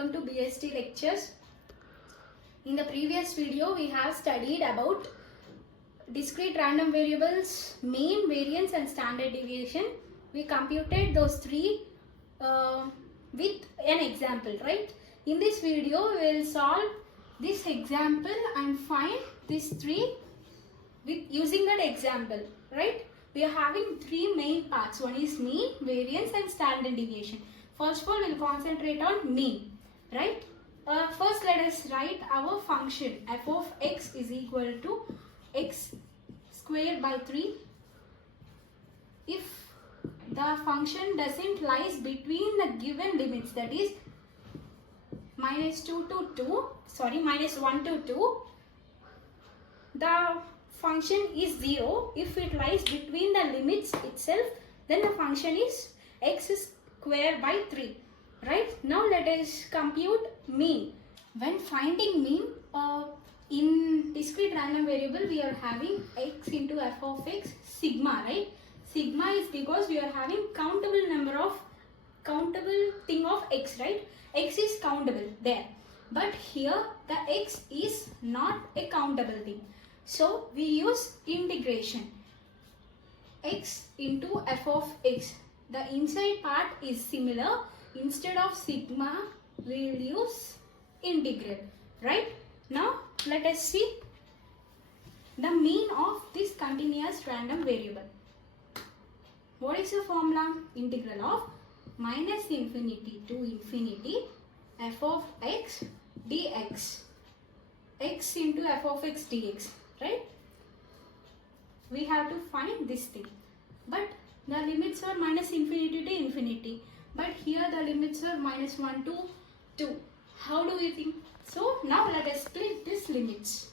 welcome to BST lectures. In the previous video we have studied about discrete random variables, mean, variance and standard deviation. We computed those three with an example, right? In this video we will solve this example and find these three with using that example, right? We are having three main parts. One is mean, variance and standard deviation. First of all, we will concentrate on mean, right? First, let us write our function f of x is equal to x squared by 3. If the function doesn't lies between the given limits, that is minus 1 to 2, the function is 0. If it lies between the limits itself, then the function is x squared by 3. Right? Now let us compute mean. When finding mean, in discrete random variable we are having x into f of x sigma, right? Sigma is because we are having countable thing of x, right? X is countable there. But here the x is not a countable thing. So we use integration. X into f of x. The inside part is similar. Instead of sigma, we will use integral, right? Now let us see the mean of this continuous random variable. What is the formula? Integral of minus infinity to infinity f of x dx. X into f of x dx, right? We have to find this thing. But the limits are minus infinity to infinity. But here the limits are minus 1 to 2. How do we think? So now let us split these limits.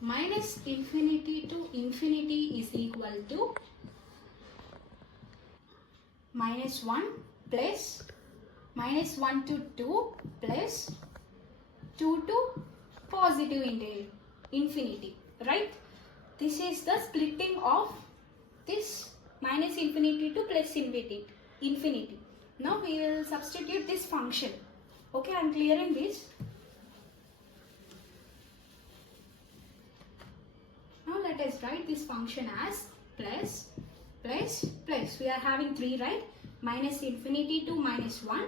Minus infinity to infinity is equal to minus 1 plus minus 1 to 2 plus 2 to positive infinity, right? This is the splitting of this minus infinity to plus infinity. Now we will substitute this function. Okay, I am clearing this. Now let us write this function as plus. We are having 3, right? Minus infinity to minus 1.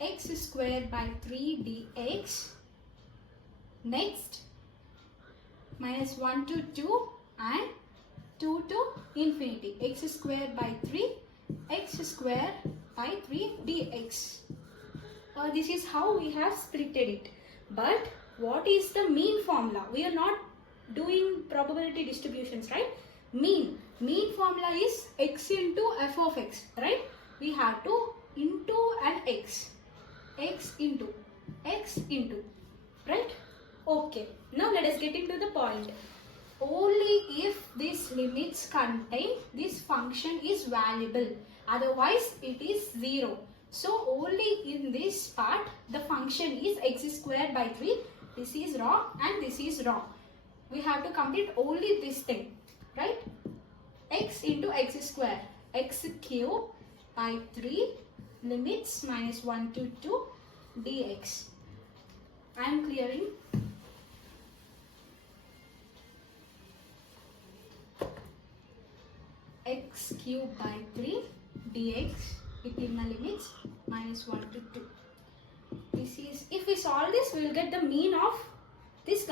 X squared by 3 dx. Next, minus 1 to 2 and 2 to infinity. X squared by 3. X squared by 3 dx. This is how we have splitted it. But what is the mean formula? We are not doing probability distributions, right? Mean formula is x into f of x, right? We have to into an x into, right? Okay. Now let us get into the point. Only if these limits contain this function is valuable. Otherwise it is 0. So only in this part the function is x squared by 3. This is wrong and this is wrong. We have to complete only this thing, right? X into x square. X cube by 3 limits minus 1 to 2 dx. I am clearing. X cube by 3 dx between the limits minus 1 to 2. This is, if we solve this, we will get the mean of this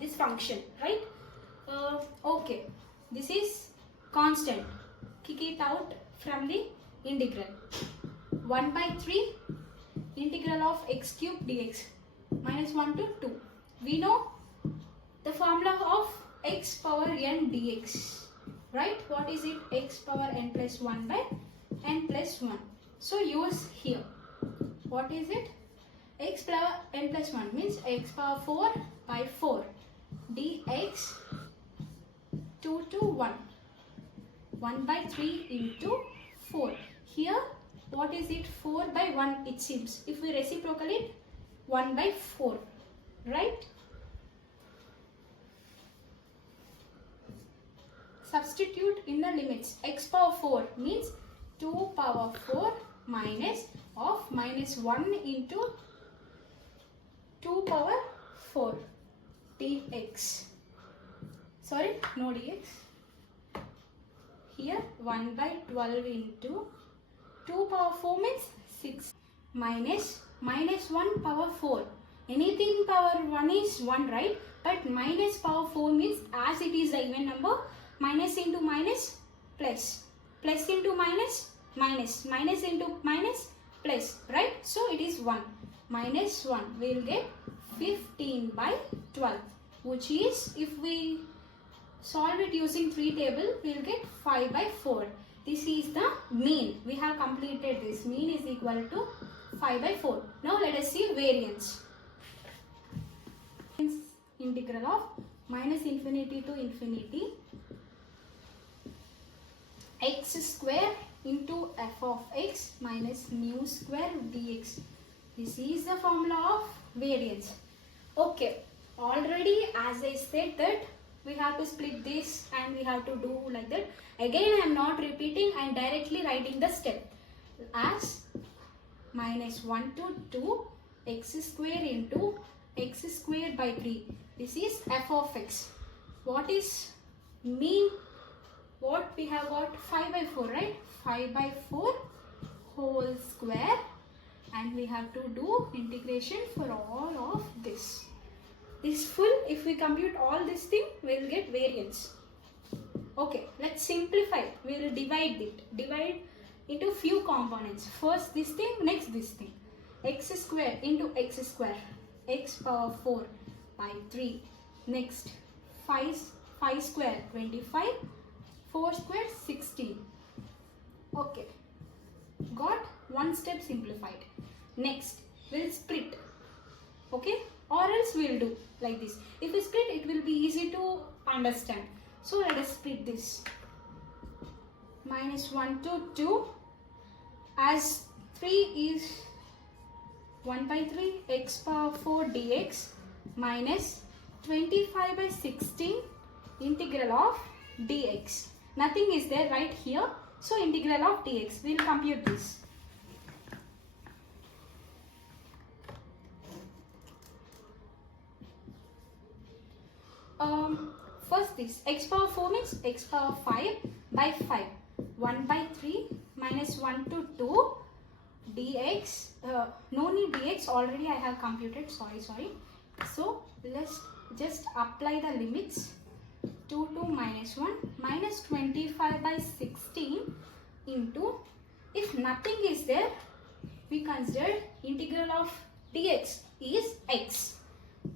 this function, right? Okay, this is constant. Kick it out from the integral. 1 by 3 integral of x cube dx minus 1 to 2. We know the formula of x power n dx, right? What is it? X power n plus 1 by n plus 1. So use here. What is it? X power n plus 1 means x power 4 by 4 dx 2 to 1. 1 by 3 into 4. Here what is it? 4 by 1 it seems. If we reciprocate 1 by 4, right? Substitute in the limits. X power 4 means 2 power 4 minus of minus 1 into 2 power 4 dx. Sorry, no dx. Here 1 by 12 into 2 power 4 means 6 minus 1 power 4. Anything power 1 is 1, right? But minus power 4 means as it is the even number, minus into minus plus, plus into minus minus, minus into minus plus, right? So it is 1. Minus 1, we will get 15 by 12, which is, if we solve it using 3 table, we will get 5 by 4. This is the mean. We have completed this. Mean is equal to 5 by 4. Now let us see variance. Integral of minus infinity to infinity x square into f of x minus mu square dx. This is the formula of variance. Okay, already as I said that we have to split this and we have to do like that. Again I am not repeating, I am directly writing the step as minus 1 to 2 x square into x square by 3. This is f of x. What is mean? What we have got? 5 by 4, right? 5 by 4 whole square, and we have to do integration for all of this. This full, if we compute all this thing, we will get variance. Okay, let's simplify. We will divide it. Divide into few components. First this thing, next this thing. X square into x square. X power 4 by 3. Next 5 square 25. 4 square 16. Okay, got one step simplified. Next we'll split. Okay, or else we'll do like this. If we split, it will be easy to understand. So let us split this. Minus 1 to 2, as 3 is 1 by 3 x power 4 dx minus 25 by 16 integral of dx. Nothing is there right here. So integral of dx. We will compute this. First this x power 4 means x power 5 by 5. 1 by 3 minus 1 to 2 dx. No need dx, already I have computed. Sorry. So let's just apply the limits. 2 to minus 1 minus 25 by 16 into, if nothing is there, we consider integral of dx is x.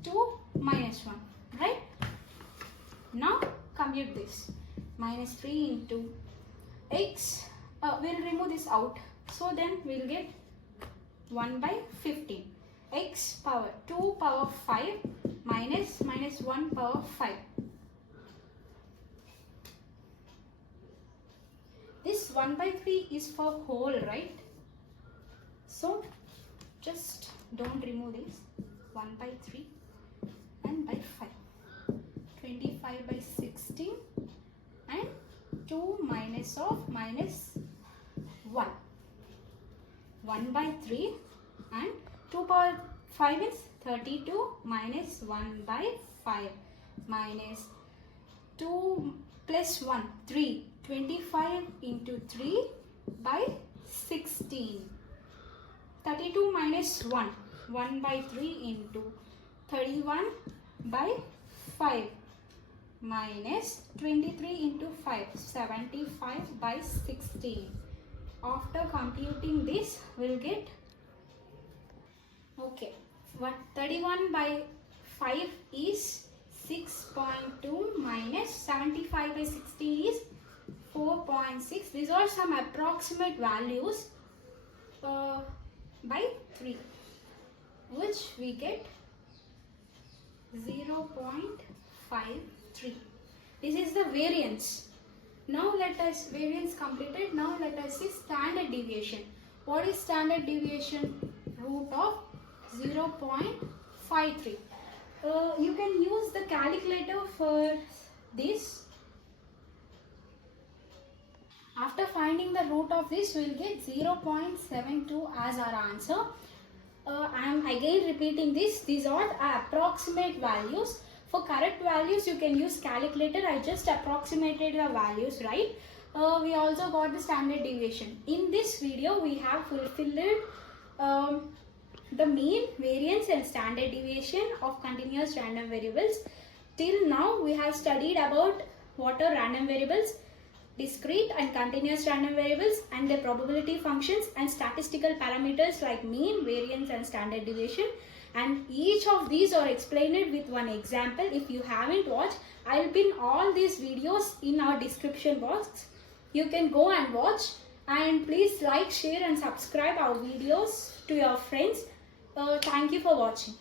2 minus 1, right? Now compute this. Minus 3 into x, we'll remove this out. So then we'll get 1 by 15. X power 2 power 5 minus 1 power 5. This 1 by 3 is for whole, right? So just don't remove this. 1 by 3 and by 5. 25 by 16 and 2 minus of minus 1. 1 by 3 and 2 power 5 is 32 minus 1 by 5 minus 2 plus 1, 3. 25 into 3 by 16. 32 minus 1. 1 by 3 into 31 by 5 minus 23 into 5. 75 by 16. After computing this, we'll get, okay, what 31 by 5 is 6.2 minus 75 by 16 is 4.6. These are some approximate values by 3, which we get 0.53. This is the variance. Now let us, variance completed. Now let us see standard deviation. What is standard deviation? Root of 0.53. You can use the calculator for this. After finding the root of this, we will get 0.72 as our answer. I am again repeating this. These are the approximate values. For correct values, you can use calculator. I just approximated the values, right? We also got the standard deviation. In this video, we have fulfilled the mean, variance and standard deviation of continuous random variables. Till now, we have studied about what are random variables, discrete and continuous random variables and their probability functions, and statistical parameters like mean, variance and standard deviation. And each of these are explained with one example. If you haven't watched, I'll pin all these videos in our description box. You can go and watch, and please like, share and subscribe our videos to your friends. Thank you for watching.